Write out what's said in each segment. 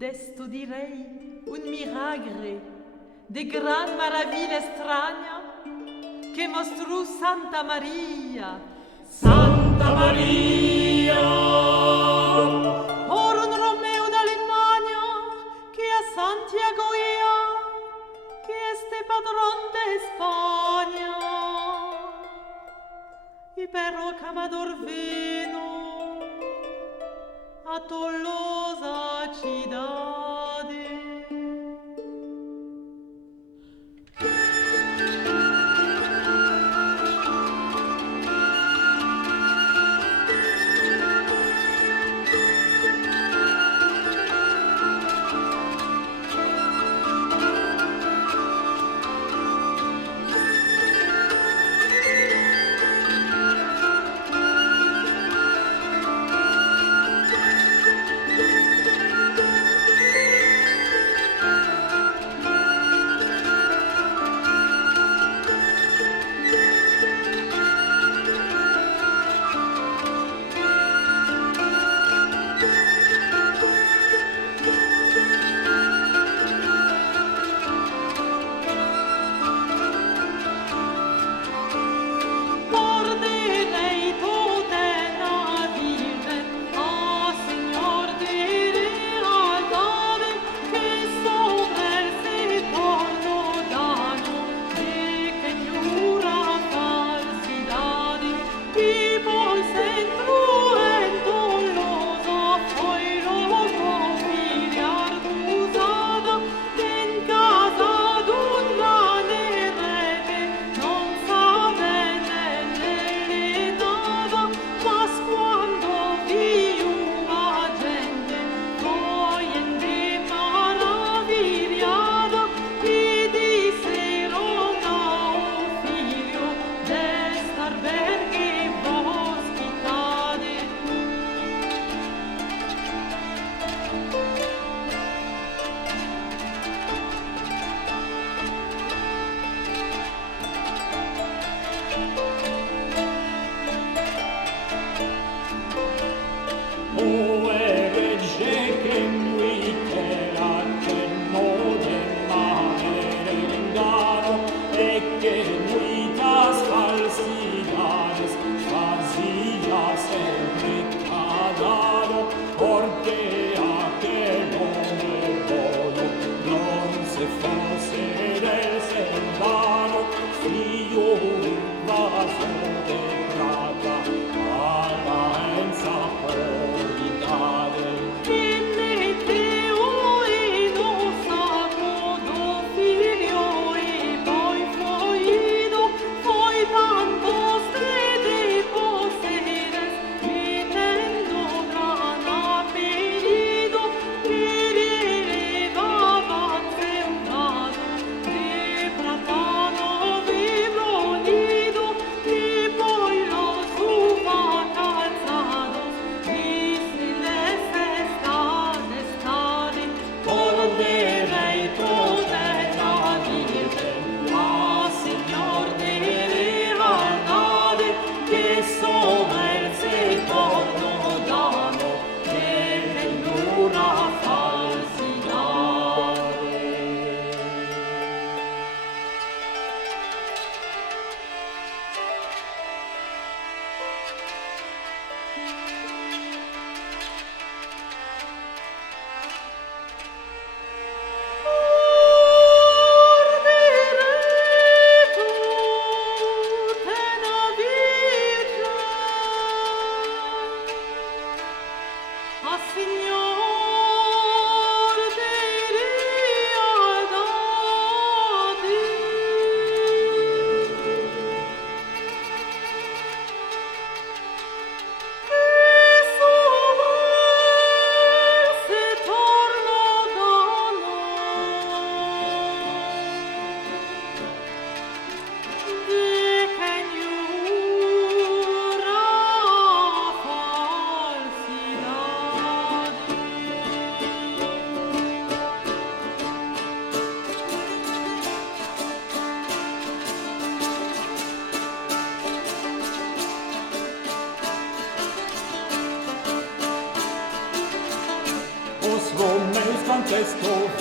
D'esto direi un milagre de gran maravilla extraña que mostró Santa María. Santa Maria, Por un Romeo d'Alemagna que a Santiago ia, que este padrón de España. Y pero Camador vino a Tolosa cidade.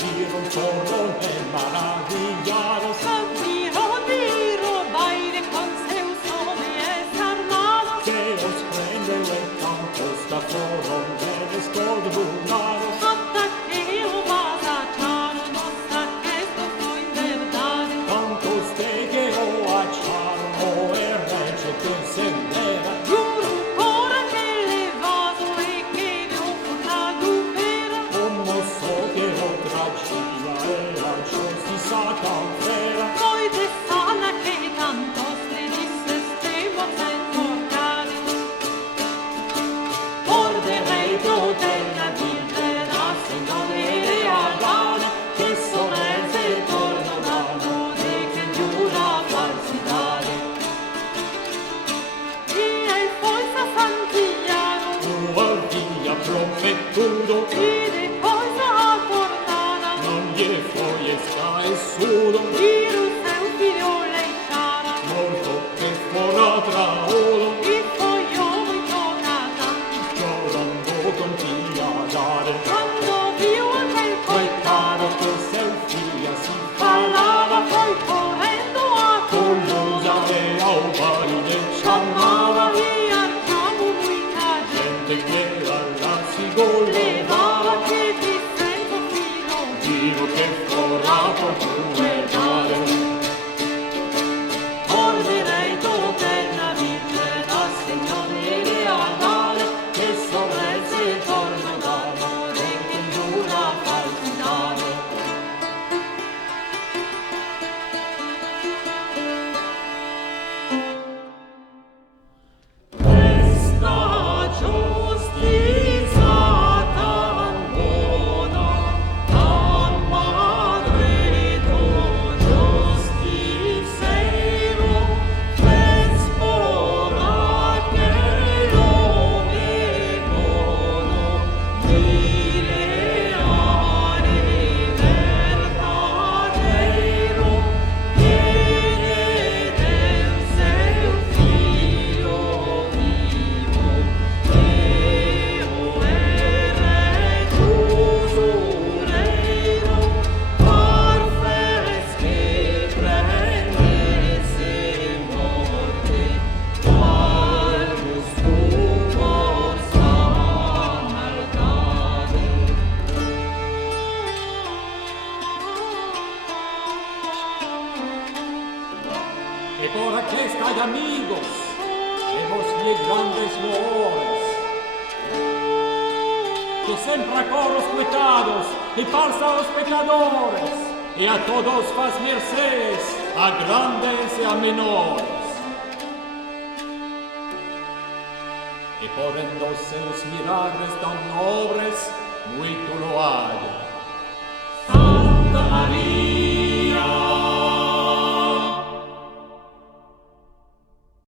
vieron solo maravillados. Diro, baile con seus hombres armados. Que os prende en campos da foron de escordulados. Ataqueo, vas a echarnos a que esto fue verdade. Tantos de que o acharon o erreche que se era. Giuro ora che le vaso e che ne ho fornato vera. Como so que otra chilla e a si sacan fera. Poi de sana che tantos le disse stemo senza cari. Orderei della vita, Signore Adana, che sorrese torno d'amore che giura falsidade. Via il forza Santiago, Tu al via promettudo, vide cosa acordada, non gli foi esca e sudo, virus è un figlio lei cara, molto che fora traolo, e poi io mi tornata. llorando continua a dare. Quando viu aquel Poi caro coitado, che seu figlia si parlava parlava, poi correndo a con l'usa e au barile chiamava chiamava, via il capo muita gente, gente che alla si gollevava, levava che ti sento filo, dico che fora proprio dare. orderei della vita, Signore Adana, che sorrese torno d'amore che giura falsidade. Questa giustizia tan buona, tan magreto giustiziero, fez ora che lo vedono, mireare verdadeiro, che del seu figlio vivo, Eo ere usureiro, parfes che prendesse morte, qualcus humor sa maldade. E por aquesta hay amigos, hemos die grandes loores, que sempre corro los pecados y pasa a los pecadores, y a todos faz mercedes, a grandes y a menores. E por en los seus milagres tan nobres, muito loado.